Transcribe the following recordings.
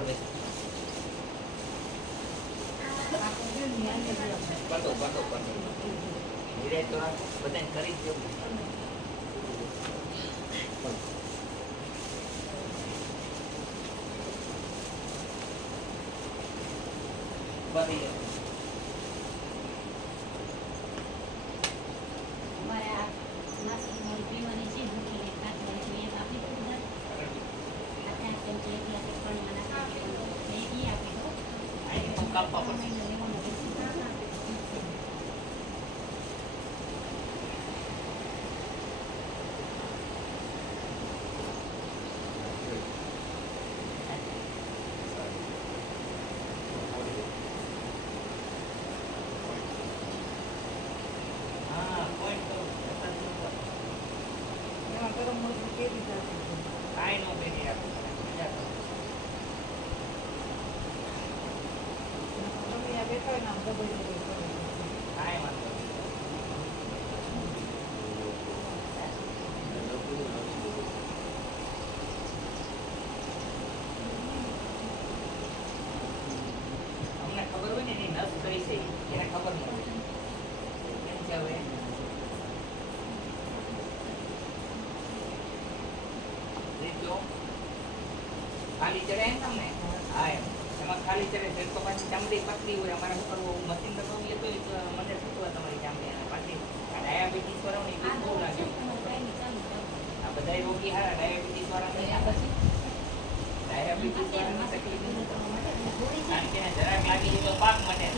ઉપર બેસો પટો પટો પટો ધીરે તો આ બધાને કરી જ દેવું પતી ગયું. અમારે આ માસી મારી પીવાની છે મૂકીને કાચવાળી છે એ આપી દઉં બધા આટલા ચમચા એક ગ્લાસ પાણીમાં નાખી દઉં. ને ઈ આપી દઉં. અહીં તો કાપવા પડશે. લેવાનું રહેશે. હા point તો જતા જ નહોતા. એમાં જાતી છે? કાંઈ નો કરો. ગમે બેઠા હોય ને આમ દબાઈ દબાઈ કરે. કાંઈ વાંધો નહીં. અમને ખબર હોય ને એની નસ કઈ છે એને ખબર ન હોય કેમ છે હવે રીતો ખાલી ચડે એમ તમને હા એમ ખાલી છે ચામડી પતલી હોય, અમારે શું કરવું મશીન તો હોય, તો મને થતું તમારી ચામડી અને પાછી આ ડાયાબિટીસ વાળાને આ બધાય રોગી હારા ડાયાબિટીસ વાળાને પછી ડાયાબિટીસ વાળાને તકલીફ કરવા કારણ કે જરાક બંધ કરો.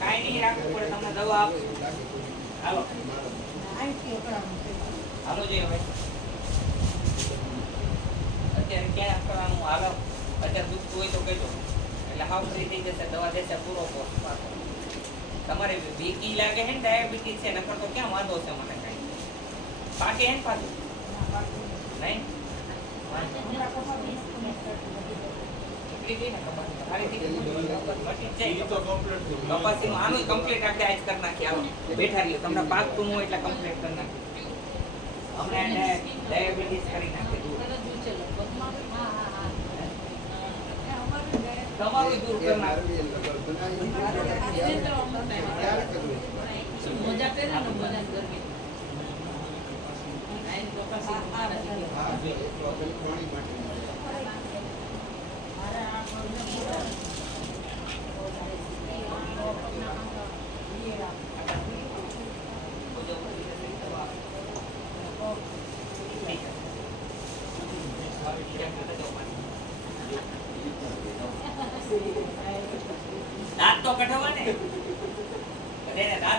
કાંઈ નહીં, રાખવું પડે, તમને દવા આપશું. હાલો. હાલો જોઈએ હવે. અત્યારે ક્યાં કરવાનું હાલો. અત્યારે દુખતું હોય તો કહેજો. એટલે હાવ ફ્રી થઈ જશે, દવા દેશે પૂરો કોર્સ. તમારે બીકી લાગે છે ને, ડાયાબિટીસ છે, નકર તો ક્યાં વાંધો છે મને કાંઈ? પાકે હે ને પાછું? નહીં. તમારું દૂર કરી મજા મોજા પહેરે ને મોજા ગરમી આઈને તો પછી આ- આ બધા હા, જો, તો પેલું પાણી માટે. મારે આ ગળને દાંત તો દાંત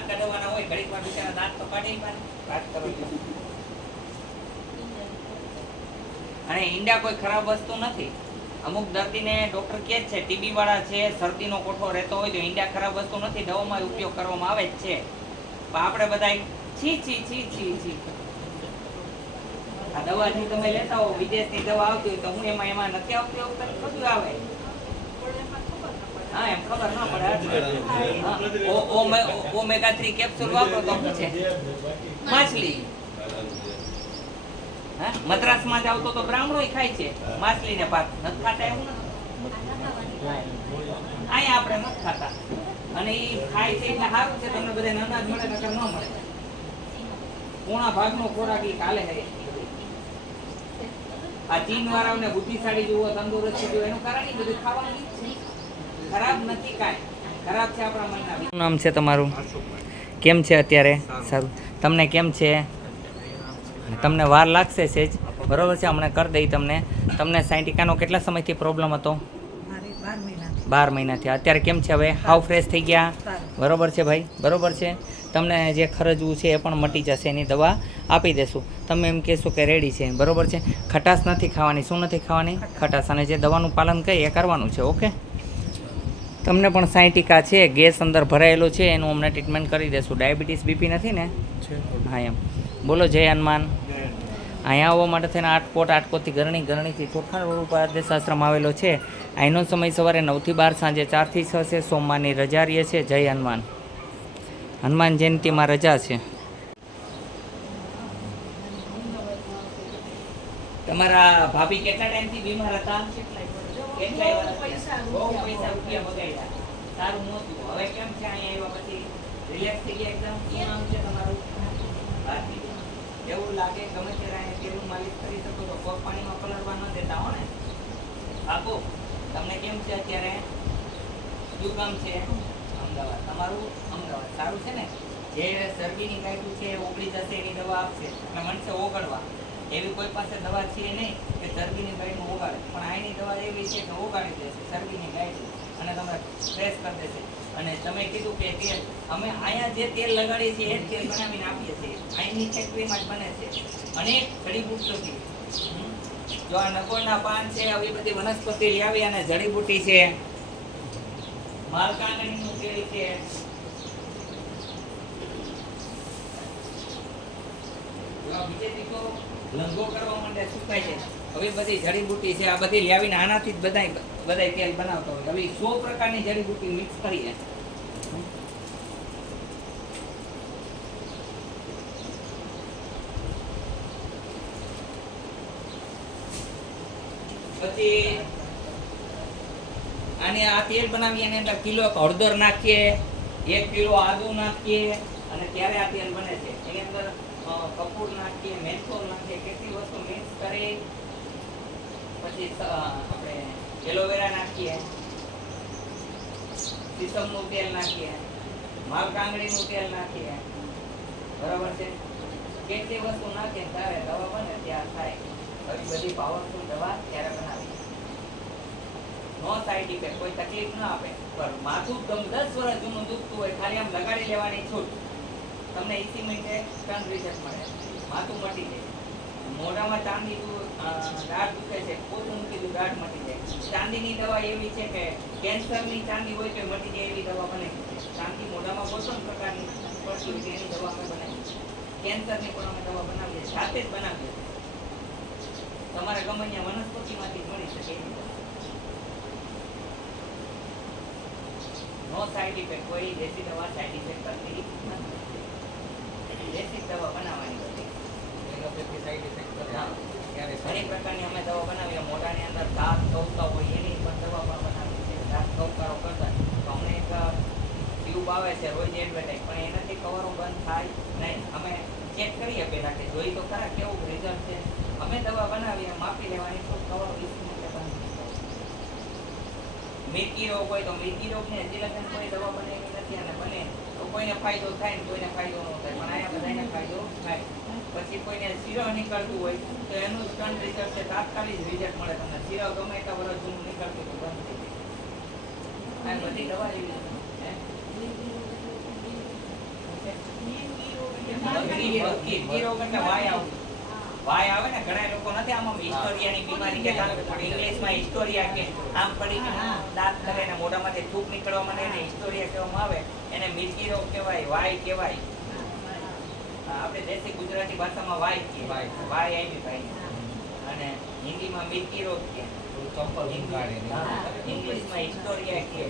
કઢાવવાના હોય, ઘડીક દાંત તો કાઢી. વાત કરો અને ઈંડા કોઈ ખરાબ વસ્તુ નથી. અમુક દર્દીને ડોક્ટર કહે છે ટીબી વાળા છે, શરદીનો કોઠો રહેતો હોય તો ઈંડા ખરાબ વસ્તુ નથી, દવામાં ઉપયોગ કરવામાં આવે જ છે. પણ આપણે બધા છી છી છી છી છી. આ દવાથી તમે લેતા હો વિદેશની દવા આવતી હોય તો હું એમાં એમાં નથી આવતી, એવું બધું આવે? ના ઓમેગા 3 કેપ્સ્યુલ વાપરો તો છે? માછલી. હા? મદ્રાસમાં જાવ તો તો બ્રાહ્મણોય ખાય છે. માછલી ને ભાત નથી ખાતા એવું નથી? અહીંયા આપણે નથી ખાતા. અને એ ખાય છે એટલે સારું છે, તમને બધાને અનાજ મળે નકર ન મળે. પૂણા ભાગનો ખોરાક ઈ કાલે હે. આ ચીન વાળાઓને બુદ્ધિશાળી જુઓ તંદુરસ્ત જુઓ એનું કારણ ઈ બધું ખાવાનું ખરાબ નથી કાંઈ. ખરાબ છે આપણા મનના શું નામ છે તમારું? કેમ છે અત્યારે? સારું. તમને કેમ છે? તમને વાર લાગશે સેજ? બરોબર છે હમણાં કરી દઈ તમને. તમને સાયન્ટિકાનો કેટલા સમયથી પ્રોબ્લેમ હતો? બાર મહિનાથી. અત્યારે કેમ છે હવે? હાવ ફ્રેશ થઈ ગયા. બરોબર છે ભાઈ? બરોબર છે. તમને જે ખરજવું છે એ પણ મટી જશે એની દવા આપી દેશું. તમે એમ કહેશો કે રેડી છે. બરોબર છે? ખટાશ નથી ખાવાની. શું નથી ખાવાની? ખટાશ. અને જે દવાનું પાલન કરીએ એ કરવાનું છે ઓકે? તમને પણ સાયન્ટિકા છે ગેસ અંદર ભરાયેલો છે એનું અમને ટ્રીટમેન્ટ કરી દેશું. ડાયાબિટીસ બીપી નથી ને? હા એમ. બોલો જય હનુમાન. અહીંયા આવવા માટે થઈને આટકોટ આટકોટથી ગરણી ગરણીથી ચોખાણ રોડ ઉપર આદેશ આશ્રમ આવેલો છે. અહીંનો સમય સવારે નવથી બાર સાંજે ચારથી છ છે સોમવારની રજા રહીએ છે. જય હનુમાન. હનુમાન જયંતિમાં રજા છે. તમારા ભાભી કેટલા ટાઈમથી બીમાર હતા? કેટલાય પૈસા બહુ પૈસા રૂપિયા બગાડ્યા સારું નહોતું હવે કેમ છે અહીંયા આવ્યા પછી રિલેક્સ થઈ ગયા એકદમ? શું નામ છે તમારું? ભારતી એવું લાગે ગમે ત્યારે અહીંયા તેલનું માલિશ કરી શકો તો પગ પાણીમાં પલળવા ન દેતા હો ને. બાપુ તમને કેમ છે અત્યારે? શું કામ છે? અમદાવાદ. તમારું? અમદાવાદ. સારું છે ને? જે શરદીની ગાંઠું છે ઓગળી જશે એની દવા આપશે. એટલે મનસે ઓગળવા. એવી કોઈ પાસે દવા છે નહીં. શરદીની ગાંઠનું ઉગાડે. પણ આની દવા એવી છે કે ઉગાડી દેશે શરદીની ગાઈડ અને તમે ફ્રેશ કરી દેશે અને તમે કીધું કે તેલ, અમે અહીંયા જે તેલ લગાડીએ છીએ, એ તેલ બનાવીને આપીએ છીએ. અહીંની ફેક્ટરીમાં જ બને છે. અનેક જડીબુટ્ટીઓથી જો આ નકોરના પાન છે, આવી બધી વનસ્પતિ લાવી અને જડીબુટ્ટી છે. માલકાંગણીનું તેલ છે. બીજેથી તો લંગો કરવા માટે સુકાય છે હવે બધી જડીબુટ્ટી છે, આ બધી લેવીને આનાથી જ બધા બધા તેલ બનાવતો હોય. હવે સો પ્રકારની જડીબુટ્ટી મિક્સ કરીએ પછી અને આ તેલ બનાવીએ એની અંદર કિલો હળદર નાખીએ, એક કિલો આદુ નાખીએ અને ત્યારે આ તેલ બને છે. એની અંદર કપૂર નાખીએ મેથો નાખીએ, કેટલી વસ્તુ મિક્સ કરી પછી આપણે એલોવેરા નાખીએ. સીસમનું તેલ નાખીએ. માલકાંગડીનું તેલ નાખીએ. બરાબર છે? કેટલી વસ્તુ નાખીએ ત્યારે દવા બને ત્યાં થાય. આવી બધી પાવરફુલ દવા ત્યારે બનાવી નો સાઈડ ઇફેક્ટ કોઈ તકલીફ ના આપે. પણ માથું તમ દસ વર્ષ જૂનું દુખતું હોય, ખાલી આમ લગાડી લેવાની છૂટ. તમને ઇસી મિનિટે ટર્ન રિઝલ્ટ મળે. માથું મટી જાય. મોઢામાં ચાંદી દાંત દુખે છે પોતું મૂકી દાંત મટી જાય. ચાંદીની દવા એવી છે કે કેન્સરની ચાંદી હોય તો મટી જાય એવી દવા બને ચાંદી મોઢામાં કોઈ પ્રકારની પડતી હોય એની દવા અમે બનાવીએ કેન્સરની પણ અમે દવા બનાવીએ જાતે જ બનાવીએ તમારે ગમે ત્યાં વનસ્પતિમાંથી મળી શકે નો સાઈડ ઇફેક્ટ કોઈ દેશી દવા સાઈડ ઇફેક્ટ કરતી દેશી દવા બનાવવાની એલોપેથી સાઈડ અમે દવા બનાવીએ. મોઢાની અંદર દાંત કવતા હોય એની પણ દવા પણ બનાવીએ છીએ. કરતા. તો અમને ટ્યુબ આવે છે પણ એનાથી કવરો બંધ થાય નહીં. અમે ચેક કરીએ પહેલા કે તો ખરા કેવું રિઝલ્ટ છે. અમે દવા બનાવીએ, માપી લેવાની તો કવરો વીસ મિનિટે બંધ જાય રોગ હોય તો મિર્ગી રોગને હજી લગન કોઈ દવા બનાવી નથી અને બને તો કોઈને ફાયદો થાય ને કોઈને ફાયદો ન થાય પણ અહીંયા બધાને ફાયદો થાય. પછી કોઈને શીરો નીકળતું હોય તો એનું સ્ટન રિઝલ્ટ છે તાત્કાલિક રિઝલ્ટ મળે તમને. શીરો ગમે એટલા વર્ષ જૂનું નીકળતું તો બંધ થઈ જાય. આ બધી દવા એવી છે રોગ એટલે વાય આવવું વાય આવે ને ઘણા લોકો નથી. આમાં હિસ્ટોરિયાની બીમારી કે ઇંગ્લિશમાં હિસ્ટોરિયા કે આમ પડી દાંત કરે ને મોઢામાંથી થૂક નીકળવા માંડે ને હિસ્ટોરિયા કહેવામાં આવે એને મિર્ગી રોગ કહેવાય વાય કહેવાય. આપણે દેશી ગુજરાતી ભાષામાં વાય કહીએ. વાય. આવી ભાઈ. અને હિન્દીમાં મિર્ગી રોગ ને. ઇંગ્લિશમાં હિસ્ટોરિયા કહે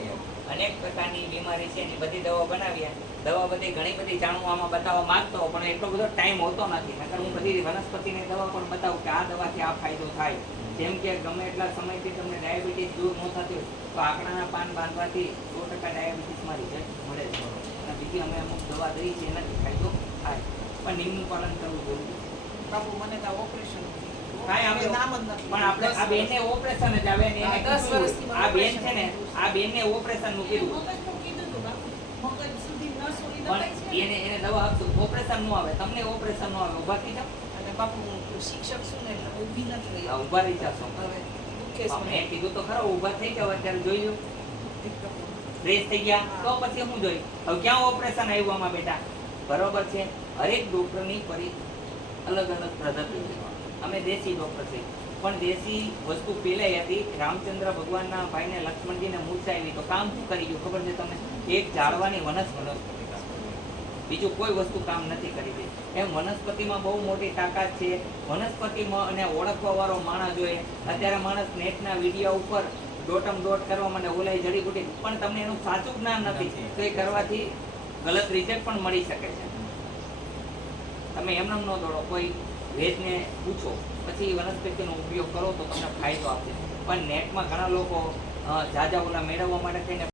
અનેક પ્રકારની બીમારી છે એની બધી દવા બનાવીએ. દવા બધી ઘણી બધી જાણવું આમાં બતાવવા માંગતો પણ એટલો બધો ટાઈમ હોતો નથી. નકર હું બધી વનસ્પતિની દવા પણ બતાવું કે આ દવાથી આ ફાયદો થાય. જેમ કે ગમે એટલા સમયથી તમને ડાયાબિટીસ દૂર ન થતી તો આંકડાના પાન બાંધવાથી સો ટકા ડાયાબિટીસમાં રિઝલ્ટ મળે છે. અને બીજી અમે અમુક દવા દઈએ છે એનાથી ફાયદો થાય. પણ નિયમનું પાલન કરવું જરૂરી છે. બાપુ મને તો ઓપરેશન પણ આપણે આ ઓપરેશન જ આવે ને કીધું. વર્ષથી મને આ બેન છે ને ઓપરેશનનું કીધું. પણ દબાઈ છે ને. એને એને દવા આપશું. ઓપરેશનનું આવે. તમને ઓપરેશનનું આવે. ઊભા થઈ જાઓ. અને બાપુ હું શિક્ષક છું ને એટલે ઊભી નથી રહી ઊભા રહી જશો. હવે દુખે છે મેં કીધું તો ખરો ઊભા થઈ જાઓ અત્યારે જોઈ લો. ફ્રેશ થઈ ગયા. તો પછી હું જોઈ. હવે ક્યાં ઓપરેશન આવ્યું આમાં બેટા? બરોબર છે. હરેક ડોક્ટરની પરી અલગ અલગ પદ્ધતિ અમે દેશી ડોક્ટર છે. પણ દેશી વસ્તુ પેલાઈ હતી. રામચંદ્ર ભગવાનના ભાઈને લક્ષ્મણજીને મૂર્છા આવી. તો કામ શું કરી ગયું? ખબર છે તમને? એક જાળવાની વનસ વનસ્પતિ. બીજું કોઈ વસ્તુ કામ નથી કરી દે એમ વનસ્પતિમાં બહુ મોટી તાકાત છે. વનસ્પતિમાં અને ઓળખવા વાળો માણસ જોઈએ અત્યારે માણસ નેટના વીડિયો ઉપર ડોટમ ડોટ કરવા માટે ઓલાય જડીબુટી પણ તમને એનું સાચું જ્ઞાન નથી. તો એ કરવાથી ગલત રિઝલ્ટ પણ મળી શકે છે. તમે એમને ન દોડો. કોઈ ભેજને પૂછો. પછી વનસ્પતિનો ઉપયોગ કરો તો તમને ફાયદો આપશે પણ નેટમાં ઘણા લોકો ઝાઝા ઓલા મેળવવા માટે થઈને